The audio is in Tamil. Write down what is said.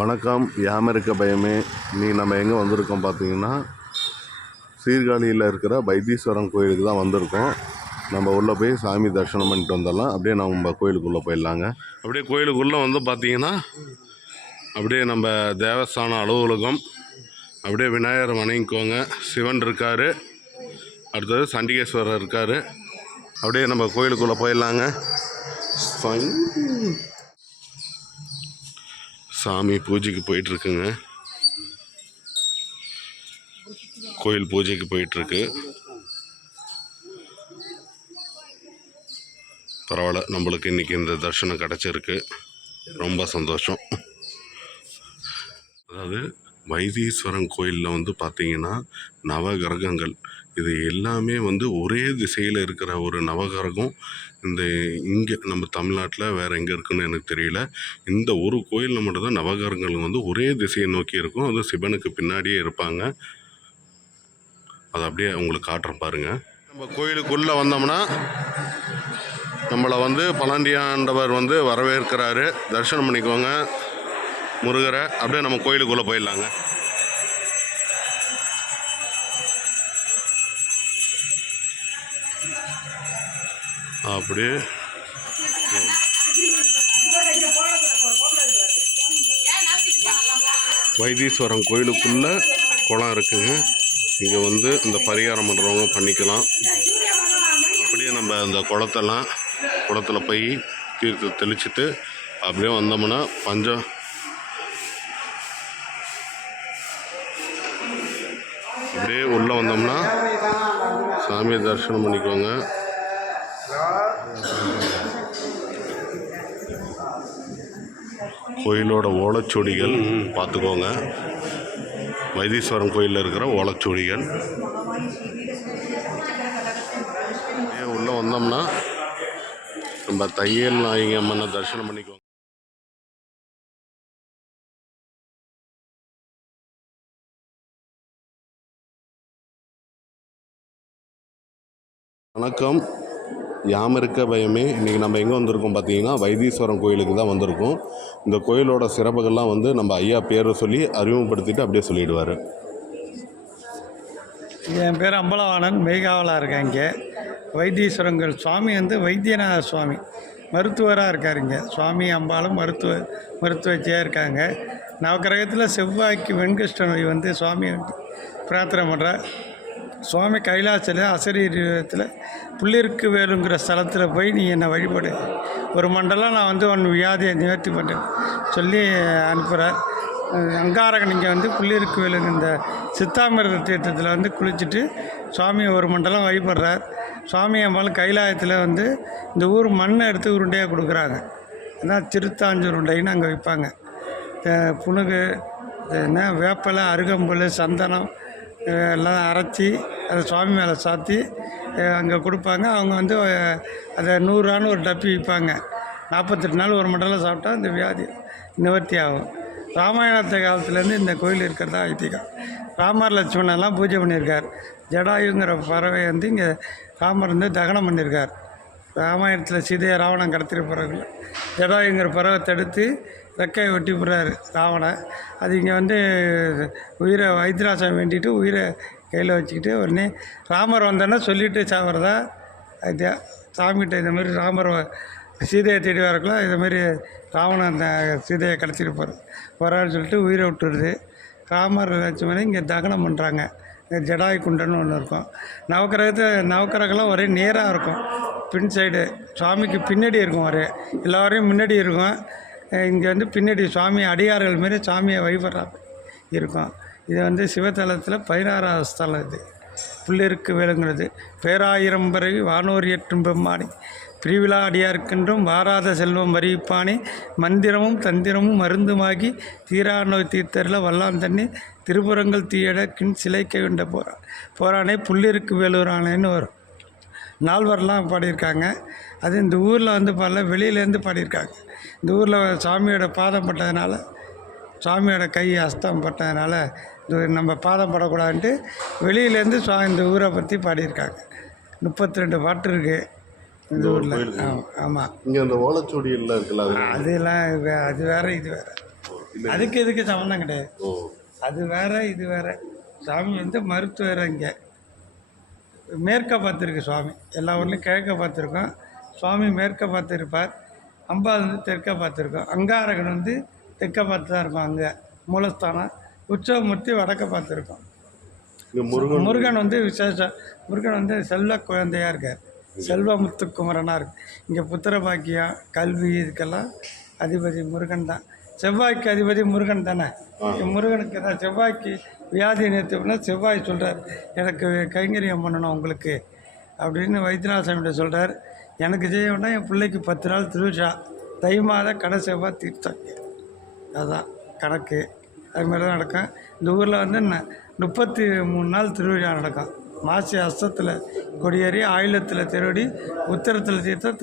வணக்கம். யாமருக்க பயமே. நீ நம்ம எங்கே வந்திருக்கோம் பார்த்தீங்கன்னா, சீர்காழியில் இருக்கிற வைத்தீஸ்வரன் கோயிலுக்கு தான் வந்திருக்கோம். நம்ம உள்ளே போய் சாமி தரிசனம் பண்ணிட்டு வந்துடலாம். அப்படியே நம்ம கோயிலுக்குள்ளே போயிடலாங்க. அப்படியே கோயிலுக்குள்ளே வந்து பார்த்தீங்கன்னா, அப்படியே நம்ம தேவஸ்தான அலுவலகம், அப்படியே விநாயகர் வணங்கிக்கோங்க. சிவன் இருக்கார், அடுத்தது சண்டிகேஸ்வரர் இருக்கார். அப்படியே நம்ம கோயிலுக்குள்ளே போயிடலாங்க. சாமி பூஜைக்கு போயிட்டுருக்குங்க. கோயில் பூஜைக்கு போயிட்டுருக்கு. பரவாயில்ல, நம்மளுக்கு இன்றைக்கி இந்த தரிசனம் கிடச்சிருக்கு. ரொம்ப சந்தோஷம். அதாவது வைத்தீஸ்வரன் கோயிலில் வந்து பார்த்திங்கன்னா, நவகிரகங்கள் இது எல்லாமே வந்து ஒரே திசையில் இருக்கிற ஒரு நவகிரகம் இங்கே நம்ம தமிழ்நாட்டில் வேறு எங்கே இருக்குன்னு எனக்கு தெரியல. இந்த ஒரு கோயிலில் மட்டும்தான் நவகிரகங்கள் வந்து ஒரே திசையை நோக்கி இருக்கும். அது சிவனுக்கு பின்னாடியே இருப்பாங்க. அதை அப்படியே உங்களுக்கு காட்டுறேன் பாருங்கள். நம்ம கோயிலுக்குள்ளே வந்தோம்னா நம்மளை வந்து பழனியாண்டவர் வந்து வரவேற்கிறாரு. தரிசனம் பண்ணிக்கோங்க முருகரை. அப்படியே நம்ம கோயிலுக்குள்ளே போயிடலாங்க. அப்படியே வைத்தீஸ்வரன் கோயிலுக்குள்ளே குளம் இருக்குங்க. இங்கே வந்து இந்த பரிகாரம் பண்ணுறவங்க பண்ணிக்கலாம். அப்படியே நம்ம அந்த குளத்தில் போய் தீர்த்து தெளிச்சுட்டு அப்படியே வந்தோம்னா அப்படியே உள்ளே வந்தோம்னா சாமியை தரிசனம் பண்ணிக்கோங்க. கோயிலோட ஓலைச்சுவடிகள் பார்த்துக்கோங்க. வைத்தீஸ்வரன் கோயிலில் இருக்கிற ஓலைச்சுவடிகள். உள்ளே வந்தோம்னா நம்ம தையல் நாயகி அம்மனை தரிசனம் பண்ணிக்கோங்க. வணக்கம். யாமருக்க பயமே. இன்றைக்கி நம்ம எங்கே வந்திருக்கோம் பார்த்தீங்கன்னா, வைத்தீஸ்வரன் கோயிலுக்கு தான் வந்திருக்கோம். இந்த கோயிலோட சிறப்புகள்லாம் வந்து நம்ம ஐயா பேரை சொல்லி அறிமுகப்படுத்திட்டு அப்படியே சொல்லிடுவார். என் பேர் அம்பலவாணன், மெய்காவலாக இருக்கேன். இங்கே வைத்தீஸ்வரங்கள் சுவாமி வந்து வைத்தியநாத சுவாமி மருத்துவராக இருக்கார். இங்கே சுவாமி அம்பாலும் மருத்துவச்சியாக இருக்காங்க. நவகிரகத்தில் செவ்வாய்க்கு வெண்கிருஷ்ண நோய் வந்து சுவாமி பிரார்த்தனை பண்ணுறார். சுவாமி கைலாசத்தில் அசரீரத்தில் புள்ளிருக்கு வேலுங்கிற ஸ்தலத்தில் போய் நீ என்னை வழிபடு, ஒரு மண்டலம் நான் வந்து உன் வியாதியை நிவர்த்தி பண்ணுறேன் சொல்லி அனுப்புகிறார். அங்காரகன் இங்கே வந்து புள்ளிருக்கு வேலுங்க இந்த சித்தாமிரத தீர்த்தத்தில் வந்து குளிச்சுட்டு சுவாமி ஒரு மண்டலம் வழிபடுறார். சுவாமி அம்பாலும் கைலாயத்தில் வந்து இந்த ஊர் மண்ணை எடுத்து உருண்டையாக கொடுக்குறாங்க. அதான் திருத்தாஞ்சு உருண்டைன்னு அங்கே வைப்பாங்க. புனுகு என்ன வேப்பலை, அருகம்புல், சந்தனம் எல்லாம் அரைச்சி அதை சுவாமி மேலே சாத்தி அங்கே கொடுப்பாங்க. அவங்க வந்து அதை 100 ரூபான்னு ஒரு டப்பி விற்பாங்க. 48 நாள் ஒரு மண்டலம் சாப்பிட்டா இந்த வியாதி நிவர்த்தி ஆகும். ராமாயணத்து காலத்துலேருந்து இந்த கோயில் இருக்கிறதா ஐதீகம். ராமர் லட்சுமணெல்லாம் பூஜை பண்ணியிருக்கார். ஜடாயுங்கிற பறவை வந்து இங்கே ராமர் வந்து தகனம் பண்ணியிருக்கார். ராமாயணத்தில் சீதையை ராவணன் கடத்திட்டு போகிறார்கள். ஜடாயுங்கிற பறவை தடுத்து ரெக்கையை வெட்டி போடுறாரு ராவணன். அது இங்கே வந்து உயிரை வைத்தியநாசம் வேண்டிட்டு உயிரை கையில் வச்சுக்கிட்டு உடனே ராமர் வந்தோன்னா சொல்லிவிட்டு சாப்பிட்றதா ஐத்தியா. சாமிகிட்ட இந்த மாதிரி ராமர் சீதையை தேடி வரக்குள்ள இதுமாரி ராவணன் அந்த சீதையை கடத்திட்டு போகிறான்னு சொல்லிட்டு உயிரை விட்டுருது. ராமர் லட்சுமணன் இங்கே தகனம் பண்ணுறாங்க. ஜடாயு குண்டன்னு ஒன்று இருக்கும். நவக்கிரகம்லாம் ஒரே நேராக இருக்கும். பின் சைடு சுவாமிக்கு பின்னாடி இருக்கும். எல்லோரையும் முன்னாடி இருக்கும். இங்கே வந்து பின்னாடி சுவாமி அடியார்கள் மாரி சாமியை வழிபடுறா இருக்கும். இது வந்து சிவத்தலத்தில் 16வது ஸ்தலம். இது புள்ளிருக்கு வேலுங்கிறது. பேராயிரம் பிறவி வானோர் ஏற்றும் பெம்மானி பிரிவிழா அடியார்க்கென்றும் வாராத செல்வம் வரிப்பானே மந்திரமும் தந்திரமும் மருந்துமாகி தீரா நோய் தீர்த்தரில் வல்லாம் தண்ணி திருப்புறங்கள் தீயட கிண் சிலைக்க வேண்ட போரானே புள்ளிருக்கு வேலூரானேன்னு வரும். நால்வரெலாம் பாடியிருக்காங்க. அது இந்த ஊரில் வந்து வெளியிலேருந்து பாடியிருக்காங்க. இந்த ஊரில் சாமியோட பாதம் பட்டதுனால, சாமியோட கை அஸ்தம் பட்டதுனால நம்ம பாதம் படக்கூடாதுன்ட்டு வெளியிலேருந்து இந்த ஊரை பற்றி பாடியிருக்காங்க. 32 பாட்டு இருக்குது. இந்த ஒரு ஊரில். கோயிலுக்கு. ஆமாம். இங்கே அந்த ஓலைச்சுவடியில் இருக்குல்ல அது அதெல்லாம் அது வேறு இது வேறு. இல்லை. அதுக்கு இதுக்கு சம்மந்தம் கிடையாது. ஓ அது வேறு இது வேறு. சாமி வந்து மருத்துவர். இங்கே மேற்க பார்த்துருக்கு சுவாமி. எல்லா ஊர்லேயும் கிழக்க பார்த்துருக்கோம். சுவாமி மேற்க பார்த்துருப்பார். அம்பாள் வந்து தெற்க பார்த்துருக்கோம். அங்காரகன் வந்து தெற்க பார்த்து தான் இருக்கும். அங்கே மூலஸ்தானம். உற்சவமூர்த்தி வடக்க பார்த்துருக்கோம். இங்கே முருகன் முருகன் வந்து விசேஷம். முருகன் வந்து செல்வ குழந்தையாக இருக்கார். செல்வ முத்துக்குமரனாக இருக்கு. இங்கே புத்திர பாக்கியம், கல்வி, இதுக்கெல்லாம் அதிபதி முருகன் தான். செவ்வாய்க்கு அதிபதி முருகன் தானே. முருகனுக்கு தான் செவ்வாய்க்கு வியாதி நேர்த்தினா செவ்வாய் சொல்கிறார், எனக்கு கைங்கரியம் பண்ணணும் உங்களுக்கு அப்படின்னு வைத்தியநாத சாமிகிட்ட சொல்கிறார். எனக்கு செய்யணும்னா என் பிள்ளைக்கு 10 நாள் திருவிழா, தை மாத கடை செவ்வாய் தீர்த்தாங்க. அதுதான் கணக்கு. அதுமாதிரி தான் நடக்கும். இந்த ஊரில் வந்து 33 நாள் திருவிழா நடக்கும். மாசி அஸ்தத்தில் கொடியேறி, ஆயிலத்தில் திருவடி, உத்தரத்தில் தீர்த்தம்,